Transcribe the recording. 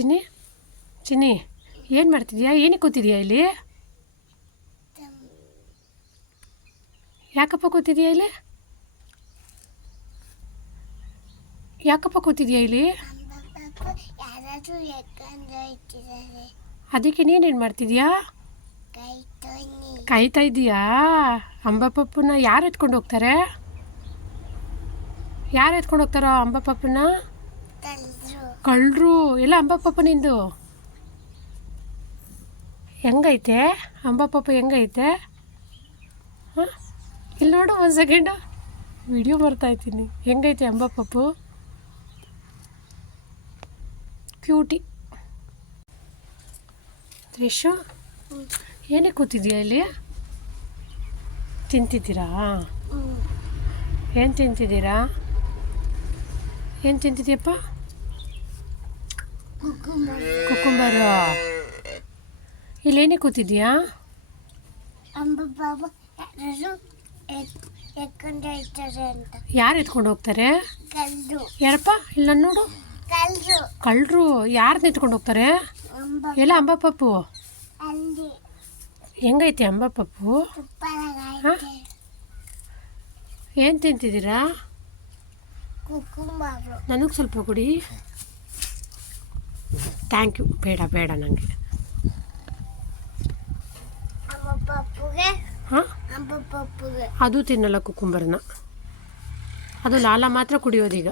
ಚಿನ್ನಿ ಚಿನ್ನಿ ಏನು ಮಾಡ್ತಿದ್ಯಾ? ಏನಕ್ಕೆ ಕೂತಿದ್ಯಾ ಇಲ್ಲಿ? ಯಾಕಪ್ಪ ಕೂತಿದ್ಯಾ ಇಲ್ಲಿ? ಯಾಕಪ್ಪ ಕೂತಿದ್ಯಾ ಇಲ್ಲಿ? ಅದಕ್ಕೆ ನೀನೇನು ಮಾಡ್ತಿದ್ಯಾ? ಕಾಯ್ತಾ ಇದೀಯಾ? ಅಂಬ ಪಪ್ಪನ ಯಾರು ಎತ್ಕೊಂಡು ಹೋಗ್ತಾರೆ? ಯಾರು ಎತ್ಕೊಂಡು ಹೋಗ್ತಾರೋ ಅಂಬ ಪಪ್ಪನ? ಕಳ್ಳರು. ಎಲ್ಲ ಅಂಬ ಪಪ್ಪ ನಿಂದು ಹೆಂಗೈತೆ? ಅಂಬ ಪಪ್ಪ ಹೆಂಗೈತೆ? ಹಾಂ, ಇಲ್ಲಿ ನೋಡು, ಒಂದು ಸೆಕೆಂಡು ವಿಡಿಯೋ ಬರ್ತಾಯಿದ್ದೀನಿ. ಹೆಂಗೈತೆ ಅಂಬ ಪಪ್ಪು? ಕ್ಯೂಟಿ. ತ್ರಿಷು, ಏನಕ್ಕೆ ಕೂತಿದ್ಯಾ ಇಲ್ಲಿ? ತಿಂತಿದ್ದೀರಾ? ಏನು ತಿಂತಿದ್ದೀರಾ? ಏನು ತಿಂತಿದ್ಯಪ್ಪ? ಕುಕ್ಕುಂಬರು. ಇಲ್ಲೇನೇ ಕೂತಿದ್ಯಾ? ಯಾರು ಎತ್ಕೊಂಡು ಹೋಗ್ತಾರೆ? ಯಾರಪ್ಪ? ಇಲ್ಲ ನೋಡು, ಕಳ್ಳರು. ಯಾರನ್ನ ಎತ್ಕೊಂಡು ಹೋಗ್ತಾರೆ? ಎಲ್ಲ ಅಂಬ ಪಪ್ಪು. ಹೆಂಗೈತೆ ಅಂಬ ಪಪ್ಪು? ಹಾಂ, ಏನು ತಿಂತಿದ್ದೀರಾ? ನನಗೆ ಸ್ವಲ್ಪ ಕೊಡಿ. Thank you. ಬೇಡ ಬೇಡ ನನಗೆ. ಹಾಂ, ಅದು ತಿನ್ನಲ್ಲ ಕುಕ್ಕುಂಬರ್ನ. ಅದು ಲಾಲ ಮಾತ್ರ ಕುಡಿಯೋದೀಗ.